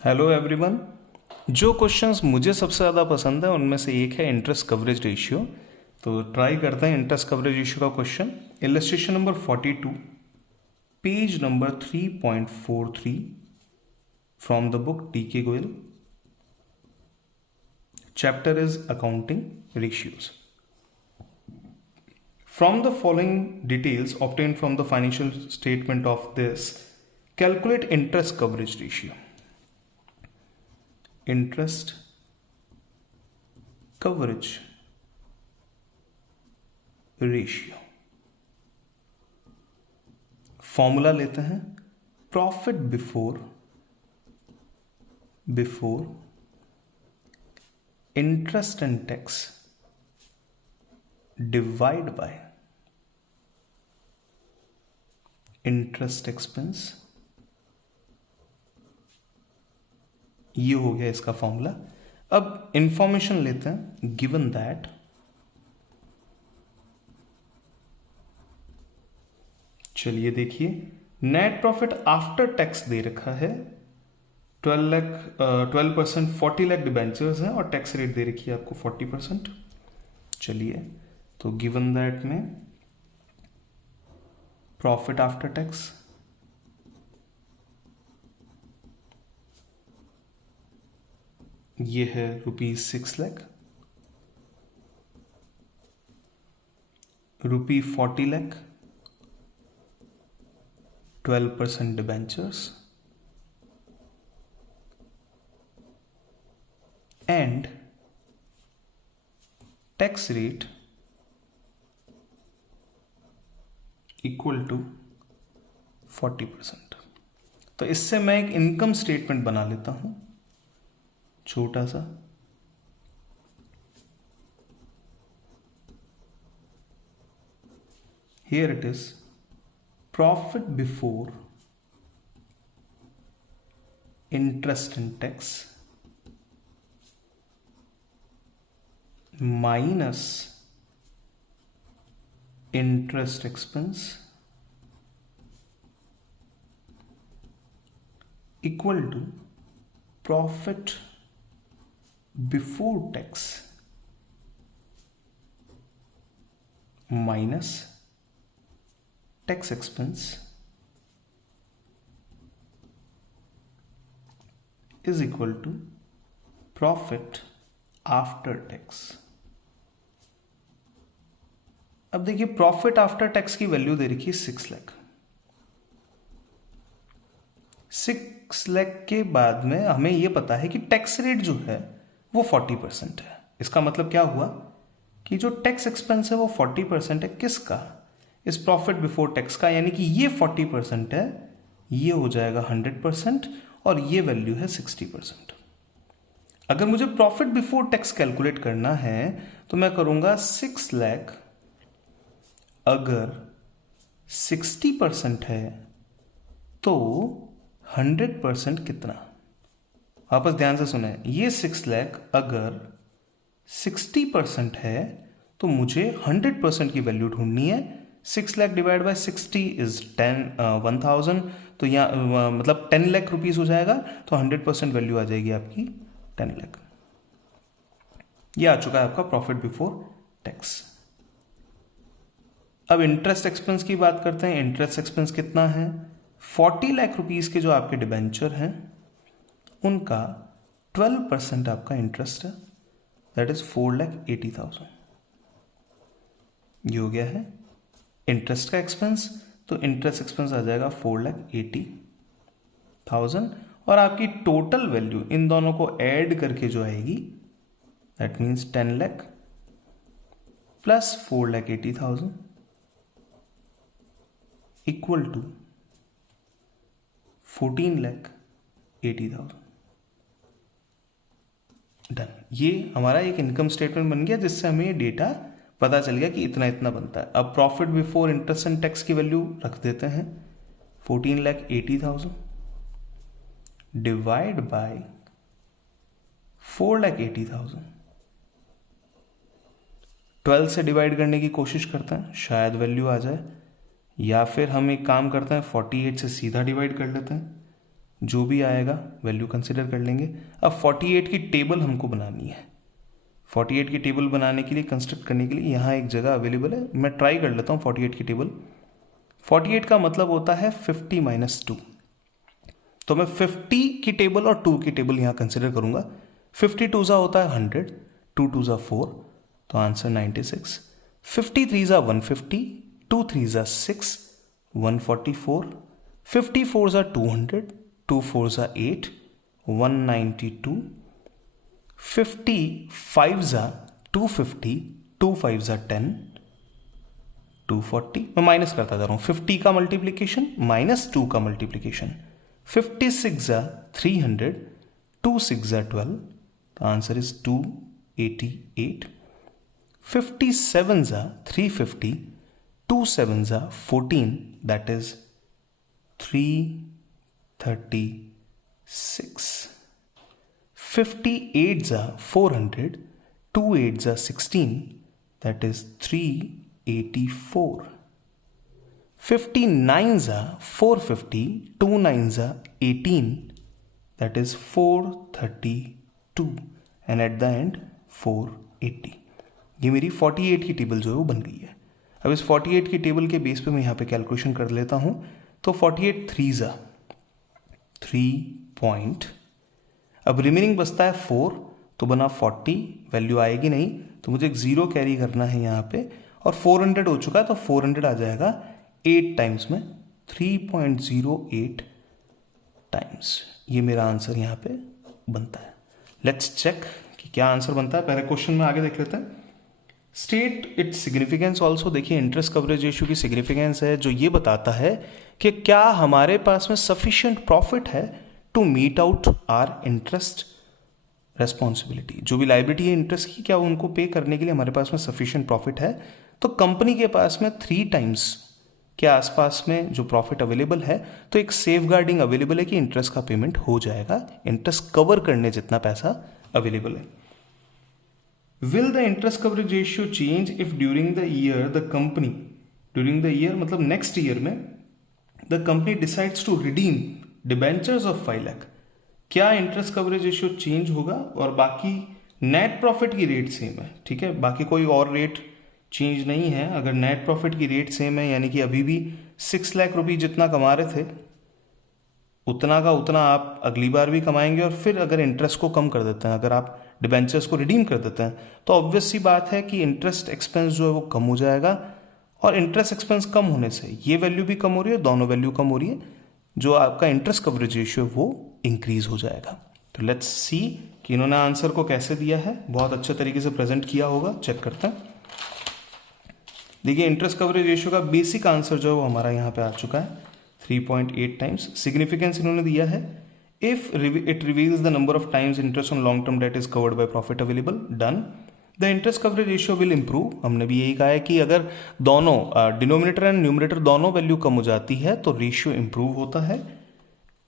Hello everyone. जो questions मुझे सबसे ज़्यादा पसंद है उनमें से एक है इंटरेस्ट कवरेज रेशियो। तो ट्राई करते हैं इंटरेस्ट कवरेज रेशियो का question. Illustration number 42, page number 3.43 from the book TK. Goyal. Chapter is accounting ratios. From the following details obtained from the financial statement of this, calculate interest coverage ratio. Interest coverage ratio. Formula लेते हैं profit before interest and tax divide by interest expense. ये हो गया इसका formula. अब information लेते हैं। Given that चलिए देखिए, नेट प्रॉफिट आफ्टर टैक्स दे रखा है 12%, 40 लाख डिबेंचर्स हैं और टैक्स रेट दे रखी है आपको 40%। चलिए तो गिवन दैट में प्रॉफिट आफ्टर टैक्स ये है ₹6 lakh, ₹40 lakh, 12% debentures and tax rate equal to 40%। तो इससे मैं एक इनकम स्टेटमेंट बना लेता हूं छोटा सा। Here it is profit before interest and tax minus interest expense equal to profit before tax minus tax expense is equal to profit after tax. अब देखिए प्रॉफिट आफ्टर टैक्स की वैल्यू दे रखी है 6 लाख। 6 लाख के बाद में हमें यह पता है कि टैक्स रेट जो है वो 40% है। इसका मतलब क्या हुआ कि जो टैक्स एक्सपेंस है वो 40% है। किसका? इस प्रॉफिट बिफोर टैक्स का। यानी कि ये 40% है, ये हो जाएगा 100% और ये वैल्यू है 60%। अगर मुझे प्रॉफिट बिफोर टैक्स कैलकुलेट करना है तो मैं करूंगा 6 लाख अगर 60% है तो 100% कितना? वापस ध्यान से सुने, ये 6 लाख अगर 60% है तो मुझे 100% की वैल्यू ढूंढनी है। 6 लाख डिवाइड बाय 60 इज 1000। तो यहाँ मतलब 10 लाख रुपीज हो जाएगा। तो 100% वैल्यू आ जाएगी आपकी 10 लाख। ये आ चुका है आपका प्रॉफिट बिफोर टैक्स। अब इंटरेस्ट एक्सपेंस की बात करते हैं। इंटरेस्ट एक्सपेंस कितना है? 40 लाख रुपीज के जो आपके डिबेंचर हैं उनका 12% आपका इंटरेस्ट है, दैट इज 4,80,000। ये हो गया है इंटरेस्ट का एक्सपेंस। तो इंटरेस्ट एक्सपेंस आ जाएगा 4,80,000 और आपकी टोटल वैल्यू इन दोनों को ऐड करके जो आएगी that means 10 lakh plus 4,80,000 equal to 14,80,000। Done. ये हमारा एक इनकम स्टेटमेंट बन गया जिससे हमें ये डेटा पता चल गया कि इतना इतना बनता है। अब profit before interest and tax की वैल्यू रख देते हैं 14,80,000 डिवाइड बाय 4,80,000। 12 से डिवाइड करने की कोशिश करते हैं, शायद वैल्यू आ जाए, या फिर हम एक काम करते हैं 48 से सीधा डिवाइड कर लेते हैं। जो भी आएगा वैल्यू कंसिडर कर लेंगे। अब 48 की टेबल हमको बनानी है। 48 की टेबल बनाने के लिए, कंस्ट्रक्ट करने के लिए यहाँ एक जगह अवेलेबल है, मैं ट्राई कर लेता हूँ 48 की टेबल। 48 का मतलब होता है 50 माइनस 2, तो मैं 50 की टेबल और 2 की टेबल यहाँ कंसिडर करूँगा। 52 ज़ा होता है 100, 2 2 ज़ा 4, तो आंसर 96। 53 ज़ा 150, 2 3 ज़ा 6, 144। 54 ज़ा 200, 2 4 ज़ा 8, 192। 55 ज़ा 250, 2 5 ज़ा 10, 240। मैं माइनस करता जा रहा हूँ, 50 का मल्टीप्लीकेशन माइनस 2 का मल्टीप्लीकेशन। 56 ज़ा 300, 2 6 ज़ा 12, तो आंसर इज 288। 57 ज़ा 350, 2 7 ज़ा 14, दैट इज 336। 58 ज़ा 400, 2 8 ज़ा 16, दैट इज 384। 59 ज़ा 450, 2 9 ज़ा 18, that is 432, and at the end 480। ये मेरी 48 की टेबल जो है वो बन गई है। अब इस 48 की टेबल के बेस पे मैं यहाँ पे कैलकुलेशन कर लेता हूँ। तो 48 3 ज़ा 3 पॉइंट, अब रिमेनिंग बचता है 4, तो बना 40, वैल्यू आएगी नहीं, तो मुझे एक 0 कैरी करना है यहाँ पे, और 400 हो चुका है, तो 400 आ जाएगा 8 टाइम्स में, 3.08 टाइम्स। ये मेरा आंसर यहाँ पे बनता है। लेट्स चेक कि क्या आंसर बनता है। पहले क्वेश्चन में आगे देख लेते हैं। State its significance also. देखिए इंटरेस्ट कवरेज रेशियो की सिग्निफिकेंस है जो ये बताता है कि क्या हमारे पास में सफिशिएंट प्रॉफिट है to meet out our interest responsibility. जो भी लाइबिलिटी है इंटरेस्ट की, क्या उनको पे करने के लिए हमारे पास में सफिशिएंट प्रॉफिट है। तो कंपनी के पास में 3 टाइम्स के आसपास में जो प्रॉफिट अवेलेबल है, तो एक सेफ गार्डिंग अवेलेबल है कि इंटरेस्ट का पेमेंट हो जाएगा, इंटरेस्ट कवर करने जितना पैसा अवेलेबल है। Will the interest coverage ratio change if during the year the company, during the year मतलब नेक्स्ट ईयर में, the company decides to redeem debentures of 5 lakh. क्या इंटरेस्ट कवरेज रेशियो चेंज होगा और बाकी नेट प्रॉफिट की rate same है। ठीक है, बाकी कोई और रेट चेंज नहीं है। अगर नेट प्रॉफिट की रेट सेम है, यानी कि अभी भी 6 लाख रुपये जितना कमा रहे थे उतना का उतना आप अगली बार भी कमाएंगे। और फिर अगर इंटरेस्ट को कम कर देते हैं, अगर आप डिबेंचर्स को रिडीम कर देते हैं, तो ऑब्वियस सी बात है कि इंटरेस्ट एक्सपेंस जो है वो कम हो जाएगा। और इंटरेस्ट एक्सपेंस कम होने से ये वैल्यू भी कम हो रही है, दोनों वैल्यू कम हो रही है, जो आपका इंटरेस्ट कवरेज रेशियो है वो इंक्रीज हो जाएगा। तो लेट्स सी कि इन्होंने आंसर को कैसे दिया है। बहुत अच्छे तरीके से प्रेजेंट किया होगा, चेक करते हैं। देखिए इंटरेस्ट कवरेज रेशियो का बेसिक आंसर जो है वो हमारा यहाँ पे आ चुका है 3.8 टाइम्स। सिग्निफिकेंस इन्होंने दिया है if it reveals the number of times interest on long term debt is covered by profit available, done. The interest coverage ratio will improve. हमने भी यही कहा है कि अगर दोनों डिनोमिनेटर एंड न्यूमरेटर दोनों वैल्यू कम हो जाती है तो रेशियो इंप्रूव होता है।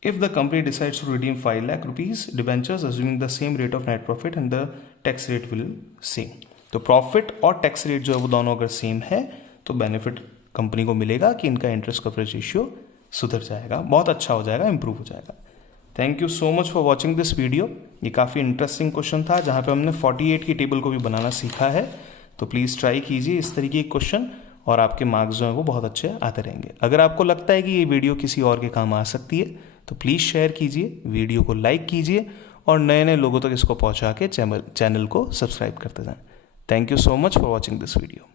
If the company decides to redeem 5 lakh rupees debentures assuming the same rate of net profit and the tax rate will same. तो प्रॉफिट और टैक्स रेट जो है वो दोनों अगर सेम है तो बेनिफिट कंपनी को मिलेगा कि इनका इंटरेस्ट कवरेज रेशियो सुधर जाएगा, बहुत अच्छा हो जाएगा, इंप्रूव हो जाएगा। Thank you so much for watching this video. ये काफ़ी इंटरेस्टिंग क्वेश्चन था जहाँ पे हमने 48 की टेबल को भी बनाना सीखा है। तो प्लीज़ ट्राई कीजिए इस तरीके के क्वेश्चन और आपके मार्क्स जो हैं वो बहुत अच्छे आते रहेंगे। अगर आपको लगता है कि ये वीडियो किसी और के काम आ सकती है तो प्लीज़ शेयर कीजिए, वीडियो को लाइक कीजिए और नए नए लोगों तक इसको पहुँचा के चैनल को सब्सक्राइब करते जाएं। Thank you so much for watching this video.